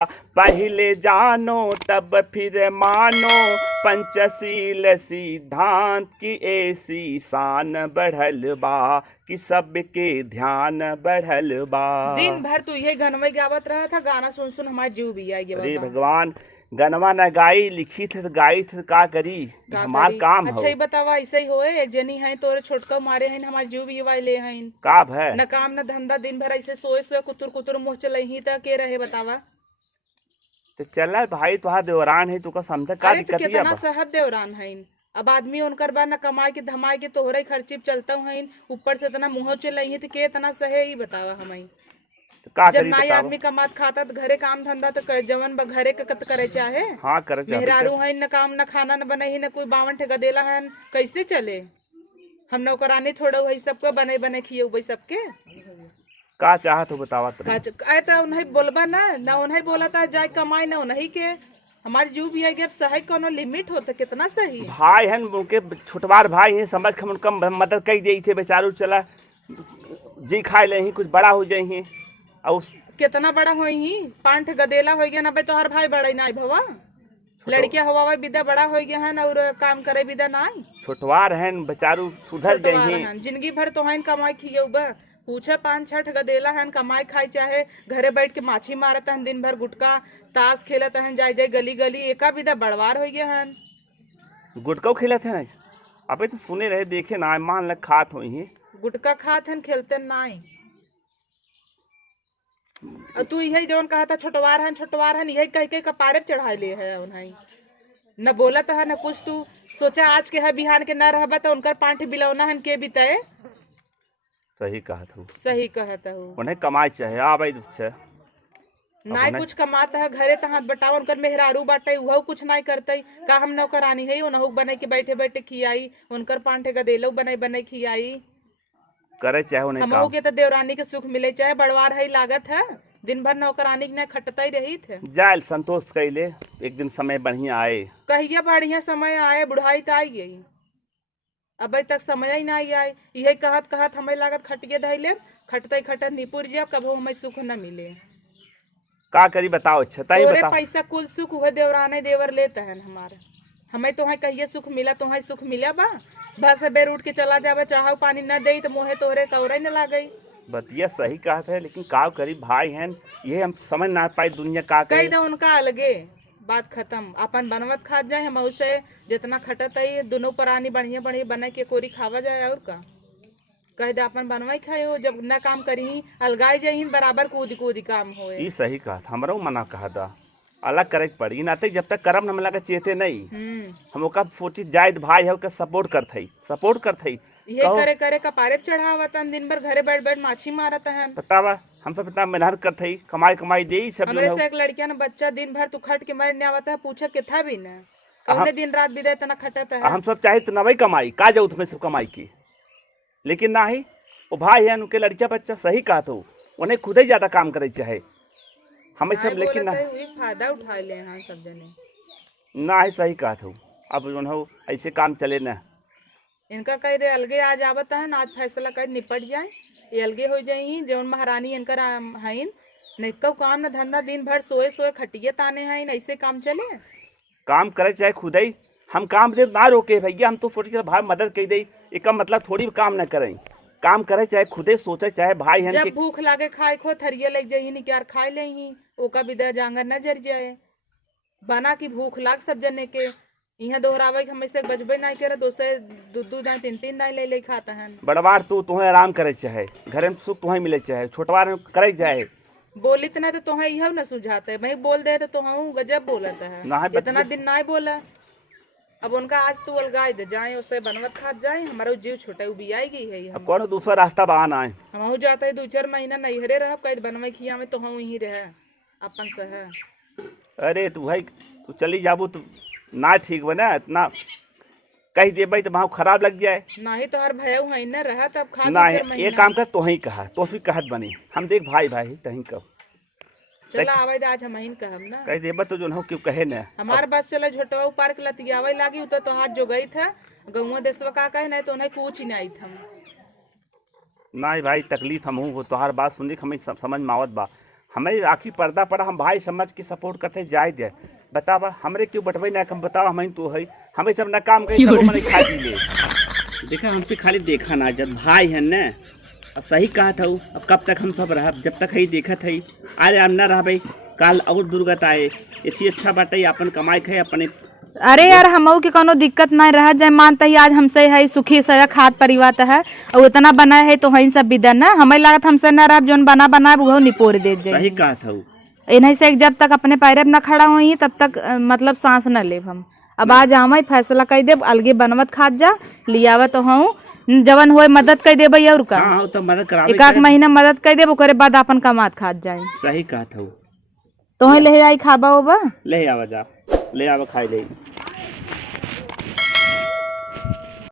पहले जानो तब फिर मानो, पंचशील सिद्धांत की ऐसी शान बढ़ल बा कि सबके ध्यान बढ़ल बा। दिन भर तू यही गनवे गावत रहा था, गाना सुन सुन हमारे जीव भी आई अरे बाबा। भगवान, गनवा न गाई लिखी थे तो गाई थे, का करी, का हमार करी? काम अच्छा हो। ही बतावा, ऐसे ही होए एक जनी है तोरे छोटका मारे हैं हमारे जीव भी वाई ले हैं। का है न काम न धंधा, दिन भर ऐसे सोए सोए कुतुर कुतुर मुँह चले ही तक के रहे बतावा। तो चल भाई, तुहार देवरान है, तुका समझ का अरे तो दिक्कत कितना अब। साहब देवरान है। अब आदमी उनकर बा न कमाए के धमाए के तोहरे खर्चिप चलता है, ऊपर से इतना मुँह चले ही तो के इतना सहे ही बतावा हमें। तो का जब करी नाई बतावा। आदमी कमात खाता तो घरे काम धंधा तो जवन घरे के कत करे चाहे। हाँ करे चाहबे मेहरारू कर। है न काम न खाना न बने ही न कोई बावन ठे गदेला है, कैसे चले। हम नौकरानी थोड़ा वही सबको बने बने खिए वही सबके। का चाहत हो बतावा तनी। आए तो उन्हें बोलबा ना उन्हें बोला था जाए कमाई ना उन्हीं के। हमारे जीव भी है सही कोनो लिमिट होता कितना सही। भाई हैं उनके, छोटवार भाई हैं, समझ के उनका मदद कर दी थे बेचारू, चला जी खाए ले ही, कुछ बड़ा हो जाए और उस कितना बड़ा हो ही पांठ गदेला हो गया ना बे, तोहर भाई बड़ा नहीं भवा। लड़किया हुआ वही विदा बड़ा हो गया है और काम करे विदा नहीं। छोटवार हैं बेचारू, सुधर छोटवार जाए। हन जिंदगी भर तो हन कमाई खिए बा। पूछे पांच छठ गदेला हन कमाई खाई चाहे घरे बैठ के माछी मारत हन, दिन भर गुटका ताश खेलत हन, जाए जाए गली गली एका विदा बड़वार हो गया हन। गुटका खेले थे ना, अबे तो सुने रहे देखे ना, मान लग खात हो ही। गुटका खात हन खेलते नहीं। और तू यही जौन कहा था छोटवार हन यही कह के कपारे चढ़ा ले है उन्हें। न बोलत है न कुछ। तू सोचा आज के है बिहान के न रहबा तो उनकर पांठ बिलौना हन के बिताए। सही कहा था। सही कहता हूँ। उन्हें कमाई चाहे आ भाई अच्छा। नाई कुछ कमाता है घरे तो हाथ बटाव उनकर मेहरारू बाटे वह कुछ नहीं करते। का हम नौकरानी है उनहु बने के बैठे बैठे खियाई, उनकर पांठे गदेलो बने बने खियाई। करे चाहे उन्हें हमहू काम। के तो देवरानी के सुख मिले चाहे बड़वार है लागत है। दिन भर नौकरानी के न खटता ही रही थे। जाए संतोष कैले, एक दिन समय बढ़िया आए। कहिया बढ़िया समय आए, बुढ़ाई तो आई गई, अभी तक समय ही नहीं आए। यही कहत कहत हमें लागत खटिए धैले, खटते खटत निपुर जाए कभू हमें सुख न मिले। का करी बताओ, अच्छा ताई तोरे बताओ। पैसा कुल सुख हुए देवराने देवर लेते हैं हमारे। हमें तो कहिए सुख मिला, तो सुख मिला बा। बस बेर उठ के चला जावे, चाहो पानी न दे तो मोहे तोहरे कौरे न लागे। बतिया सही कहा था, लेकिन का करी भाई हैं, ये हम समझ ना पाई दुनिया का कह करे। दो उनका अलगे, बात खत्म। अपन बनवत खा जाए हम उसे जितना खटत है दोनों प्राणी बढ़िया बढ़िया बना के कोरी खावा जाए और का। कह दे अपन बनवाई खाए जब न काम करी अलगाई जाही बराबर कूद कूद काम होए। ये सही कहा था, हमारा मना कहा था अलग करे के पड़ी नाते, जब तक करम न मिला के चेते नहीं। हम ओका फोटी जायद भाई है, सपोर्ट करते ये करे करे कपारे चढ़ावत दिन भर घरे बैठ बैठ माछी मारत हन। बतावा हम सब इतना मेहनत करते कमाई दे सब। हमरे से एक लड़किया न बच्चा दिन भर तू खट के मर आवत है, पूछे किथा भी न कौने दिन रात बिदा इतना खटत है। हम सब चाहे तो नवई कमाई का जाऊ तुम्हें सब कमाई की, लेकिन ना ही वो भाई है उनके लड़किया बच्चा। सही कहा तो उन्हें खुद ही ज्यादा काम करे चाहे हमें सब, लेकिन ना फायदा उठा ले हाँ सब जने। ना ही सही कहा था। अब जो हो ऐसे काम चले ना, इनका कह दे अलगे आज आवत है आज फैसला कर निपट जाए, ये अलगे हो जाए जौन महारानी इनकर हईन। नहीं कौ काम न धंधा, दिन भर सोए सोए खटिए ताने हैं, ऐसे काम चले। काम करे चाहे खुद ही। हम काम दे ना रोके भैया, हम तो छोटी सी भाई मदद कर दे, एक मतलब थोड़ी काम ना करें। काम करे चाहे खुदे सोचे चाहे भाई है। जब भूख लागे खाए खो थरिया लग जाही नहीं क्या खाए ले ही ओका विदा जांगर न जर जाए। बना की भूख लाग सब जने के यहाँ दोहरावे हम ऐसे बजबे नहीं करे, दोसे दू दाई तीन दाई ले खाता है। बड़वार तू तुम्हें आराम करे चाहे, घर में सुख तुम्हें मिले चाहे, छोटवार करे जाए। बोलित न तो तुम्हें यह न सुझाते, मैं बोल दे तो तुम गजब बोलता है। इतना दिन नहीं बोला, अब उनका आज तू अलगाई दे जाए उससे बनवत खात जाए, हमारा जीव छोटे भी आएगी है। अब कौन दूसरा रास्ता बहाना है। हम जाते है 2-4 महीना नैहरे रह कई बनवे खिया में तो हम यही रहे अपन से है। अरे तू भाई तू चली जाबू तो ना ठीक बना, इतना कह देबै तो वहाँ खराब लग जाए। नहीं तो हर भय है न रहा तब खा ना 2-4 महीना। ये काम कर तो ही कहा तो फिर कहत बनी, हम देख भाई तही कब चला आवे आज हम हिन कहब ना, कह देबा तो जो हो क्यों कहे न। हमार बस चले झोटवा पार्क लतियावे लागी तो तोहार जो गई था गौवा देशवा का कहे नहीं तो उन्हें कुछ ही नहीं था। ना भाई तकलीफ हम हो तोहार बात सुनने हमें समझ में आवत बा, हमें आखिर पर्दा पड़ा, हम भाई समझ के सपोर्ट करते जाए दे। बतावा हमरे क्यों बटवे ना, हम बताओ हम तो है, हमें सब ना काम करी तब मैंने खा पी ले। देखा हमसे खाली देखा ना, जब भाई है न, अब सही कहा था अब कब तक हम सब रह, जब तक ही देखा था अरे हम ना रह भाई, काल और दुर्गत आए, इसी अच्छा बाटे अपन कमाई खाए अपने। अरे यार हमऊ के कोनो दिक्कत नहीं रह जाए, मानता ही आज हमसे है सुखी से खाद परिवार है और इतना बना है तो है सब विदा ना, हमें लागत हमसे न रह जोन बना बना वो निपोर दे जाए। सही कहा था इन्हीं से जब तक अपने पैर न खड़ा हुई तब तक मतलब सांस न ले हम। अब आज आम फैसला कर दे, अलगे बनवत खाद जा लियावा तो हूँ जवन होए मदद कर देबै और का। हाँ, तो मदद करावे एक महीना मदद कर देब, ओकरे बाद अपन कमात खाद जाए। सही कहा था तो ले आई खाबा ओबा, ले आवा जा, ले आवा खाई ले।